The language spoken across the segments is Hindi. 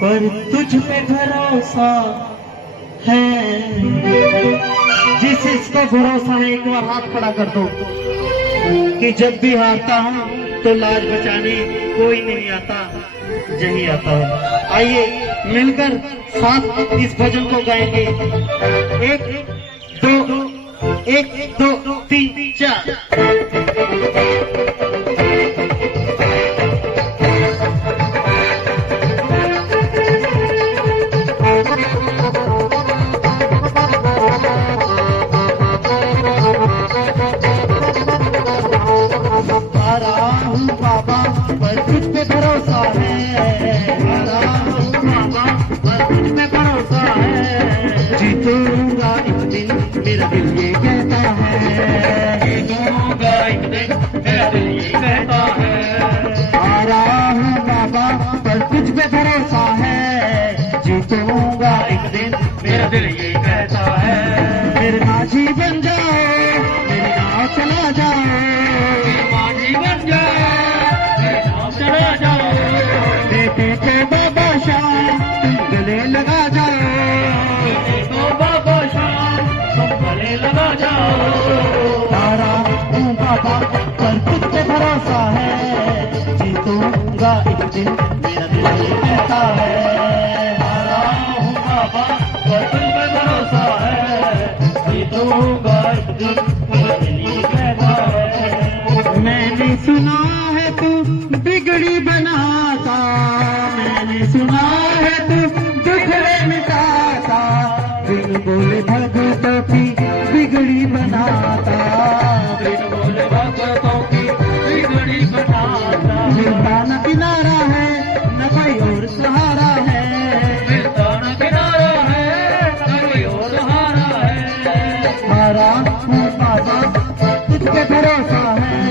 पर तुझ पे भरोसा है। जिस इसको भरोसा है एक बार हाथ खड़ा कर दो कि जब भी हारता हूँ तो लाज बचाने कोई नहीं आता, यही आता है। आइए मिलकर साथ इस भजन को गाएंगे। एक दो तीन चार। बाबा पर तुझ पे भरोसा है, बाबा पर तुझ पे भरोसा है। जीतूंगा एक दिन मेरा दिल ये कहता है, जीतूंगा एक दिन मेरा दिल ये कहता है। आ रहा हूँ बाबा पर तुझ पे भरोसा है, जीतूंगा एक दिन मेरा दिल ये कहता है। मेरे माझी बन जाओ, मेरे नाव चला जाओ, मेरे माझी बन जाओ, बेटे को बाबा शाम तुम गले लगा जाओ, बेटे को बाबा शाम तुम गले लगा जाओ। तारा हूँ बाबा पर तुझ पे भरोसा है, जीतूंगा एक दिन मेरा दिल ये कहता है। तारा हूँ बाबा पर तुझ पे भरोसा है, जीतूंगा एक दिन मेरा दिल ये कहता है। मैंने सुना है तू बिगड़ी बनाता, मैंने सुना है तू दुखड़े मिटाता, बिन बोले भगतों की बिगड़ी बनाता, बिन बोले भगतों की बिगड़ी बनाता। मिलता न किनारा है न कोई और सहारा है, मिलता न किनारा है न कोई और सहारा है। हारा हूँ बाबा तुझ पे भरोसा है,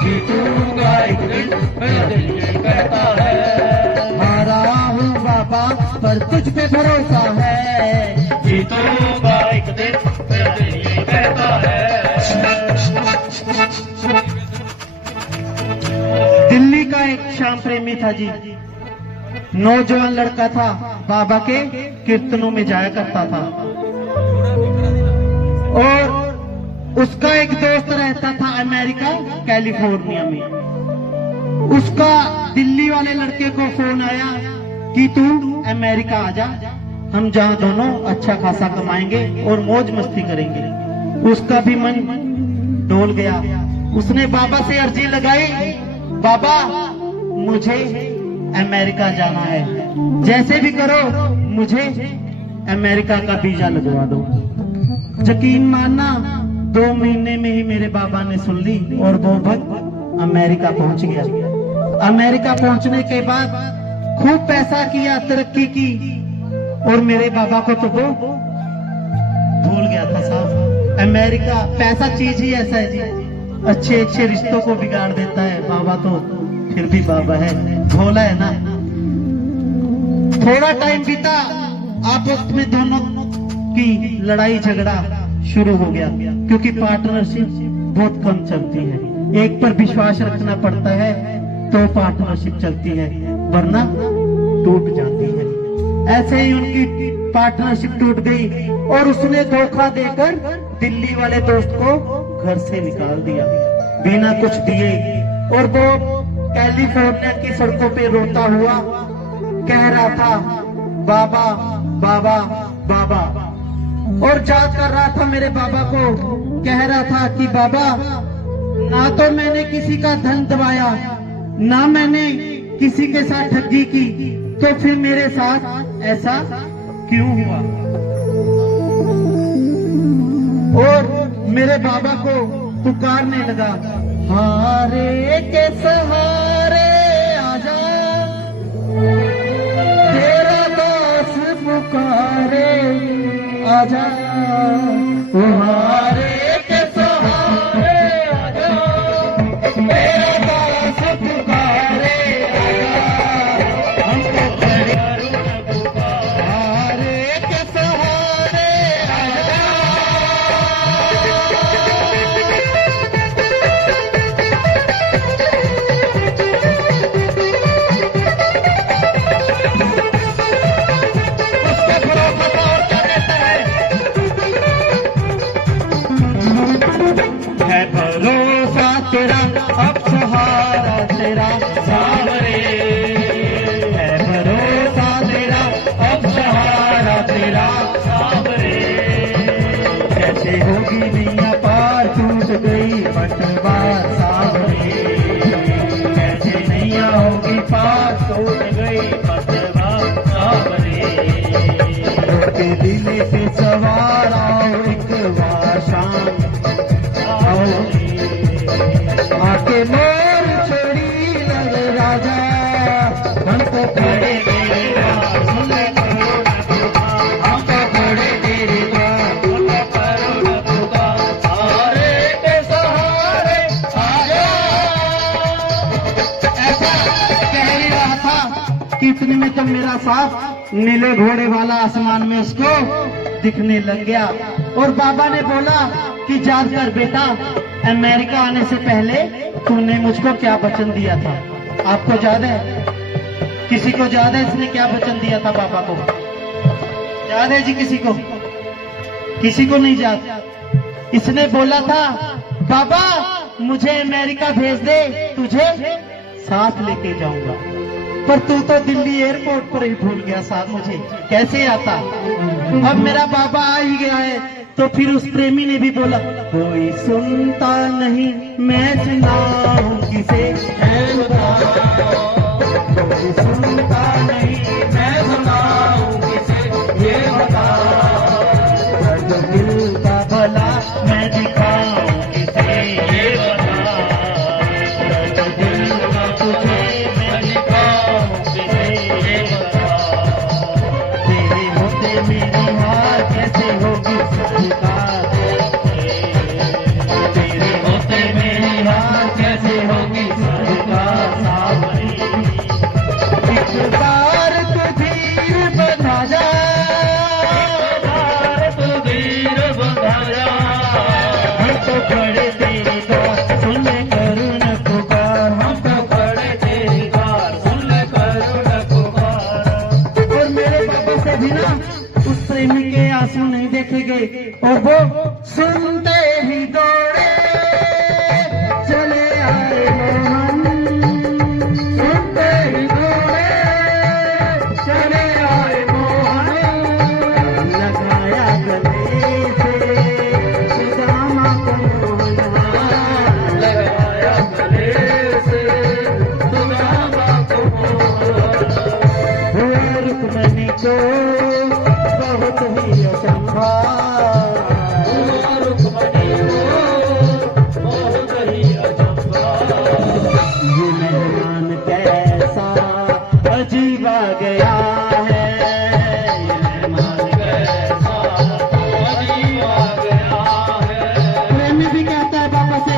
जीतूंगा एक दिन मेरा दिल ये कहता है। हारा हूँ बाबा पर तुझ पे भरोसा है, जीतूंगा एक दिन मेरा दिल ये कहता है। दिल्ली का एक श्याम प्रेमी था जी, नौजवान लड़का था, बाबा के कीर्तनों में जाया करता था। और उसका एक दोस्त रहता था अमेरिका कैलिफोर्निया में। उसका दिल्ली वाले लड़के को फोन आया कि तू अमेरिका आ जा, हम जहां दोनों अच्छा खासा कमाएंगे और मौज मस्ती करेंगे। उसका भी मन डोल गया। उसने बाबा से अर्जी लगाई, बाबा मुझे अमेरिका जाना है, जैसे भी करो मुझे अमेरिका का वीजा लगवा दो। यकीन मानना 2 महीने में ही मेरे बाबा ने सुन ली और वो भक्त अमेरिका पहुंच गया। अमेरिका पहुंचने के बाद खूब पैसा किया, तरक्की की, और मेरे बाबा को तो वो भूल गया था साहब। अमेरिका पैसा चीज ही ऐसा है जी, अच्छे अच्छे रिश्तों को बिगाड़ देता है। बाबा तो फिर भी बाबा है, भोला है ना। थोड़ा टाइम बीता, आपस में दोनों की लड़ाई झगड़ा शुरू हो गया, क्योंकि पार्टनरशिप बहुत कम चलती है। एक पर विश्वास रखना पड़ता है तो पार्टनरशिप चलती है, वरना टूट जाती है। ऐसे ही उनकी पार्टनरशिप टूट गई और उसने धोखा देकर दिल्ली वाले दोस्त को घर से निकाल दिया बिना कुछ दिए। और वो कैलिफोर्निया की सड़कों पे रोता हुआ कह रहा था, बाबा बाबा बाबा, और याद कर रहा था मेरे बाबा को, कह रहा था कि बाबा ना तो मैंने किसी का धन दबाया, ना मैंने किसी के साथ ठगी की, तो फिर मेरे साथ ऐसा क्यों हुआ। और मेरे बाबा को पुकारने लगा, हारे के सहारे आजा, तेरा दास पुकारे आजा, हारे के सहारे आजा, तेरा दास पुकारे आजा, हमको होगी नैया पार, टूट गई पटवार सावरे। कैसे नैया होगी पार, टूट गई पटवार सावरे। के दिल पे सवार आओ एक बार शाम, आओ आके मोर छोड़ी लग राजा, हम तो खड़े तेरे द्वार, सुन करो न पुकार, हम तो खड़े तेरे द्वार, सुन करो न पुकार, सहारे के सहारे आजा। ऐसा कह ही रहा था कि इतने में जब मेरा साथ नीले घोड़े वाला आसमान में उसको दिखने लग गया, और बाबा ने बोला कि याद कर बेटा, अमेरिका आने से पहले तूने मुझको क्या वचन दिया था। आपको याद है? किसी को याद है इसने क्या वचन दिया था बाबा को? याद है जी किसी को? किसी को नहीं याद? इसने बोला था बाबा मुझे अमेरिका भेज दे, तुझे साथ लेके जाऊंगा। पर तू तो दिल्ली एयरपोर्ट पर ही भूल गया साथ, मुझे कैसे आता। अब मेरा बाबा आ ही गया है, तो फिर उस प्रेमी ने भी बोला कोई सुनता नहीं मैं सुनाऊं किसे, कोई सुनता नहीं मैं सुनाऊं किसे, ये बता दिल का भला मैं दिखाऊं किसे, ये बता दिल का तुझे मैं दिखाऊं किसे, ये बता तेरे होते मेरी हार कैसे होगी स्वीकार, तेरे होते मेरी हार कैसे होगी स्वीकार सावरी। एक बार तू धीर बंधा जा, तू धीर बंधा जा, हम तो खड़े तेरी द्वार, सुन ले करुण पुकार, हम तो खड़े तेरी द्वार, सुन ले करुण पुकार। और मेरे बाबा से भी ना उस प्रेमी के आंसू नहीं देखे गए, और वो सुनते ही दौड़े चले आए मोहन, सुनते ही दौड़े चले आए मोहन, लगाया गले से सुदामा को मोहन, लगाया गले से सुदामा को मोहन। रुक्मणी को बहुत ही असंभा, रुक्मणी को बहुत ही असंभा, ये मेहमान कैसा अजीब आ गया है, ये मेहमान कैसा अजीब आ गया है। प्रेमी भी कहता है बाबा से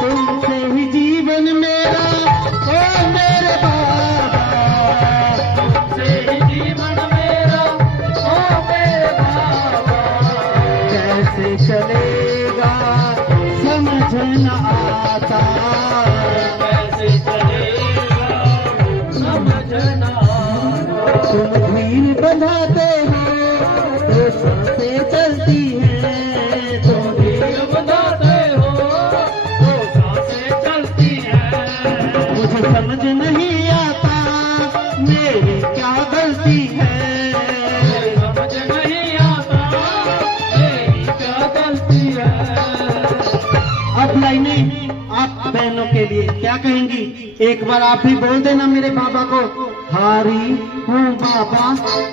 तुमसे ही जीवन मेरा, ओ मेरे बाबा, तुमसे ही जीवन मेरा, ओ मेरे बाबा, कैसे चलेगा समझ न आता, कैसे चलेगा समझ न आता। तुम धीर बंधाते हो तो सांसें चलती हैं, तुम धीर बंधाते हो तो सांसें चलती हैं। मुझे समझ नहीं आता मेरी क्या गलती है, समझ नहीं आता मेरी क्या गलती है। अब लाइनें आप बहनों के लिए क्या कहेंगी, एक बार आप ही बोल देना मेरे बाबा को, हारी हूँ बाबा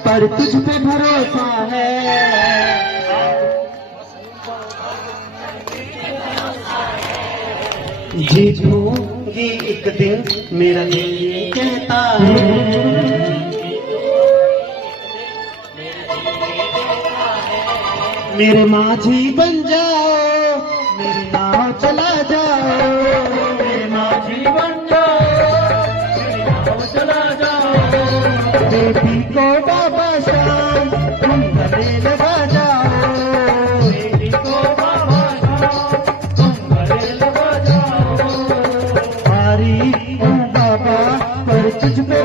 पर तुझ पे भरोसा है। जीतूंगी एक दिन मेरा दिल ये कहता है, मेरे माझी बन जाओ, मेरी नाव चला जाओ, मेरे माझी बन जाओ, मेरी नाव चला जाओ, बेटी को बाबा शाम तुम गले लगा जाओ, बेटी को बाबा शाम तुम गले लगा जाओ, हारी हूँ बाबा पर तुझ पे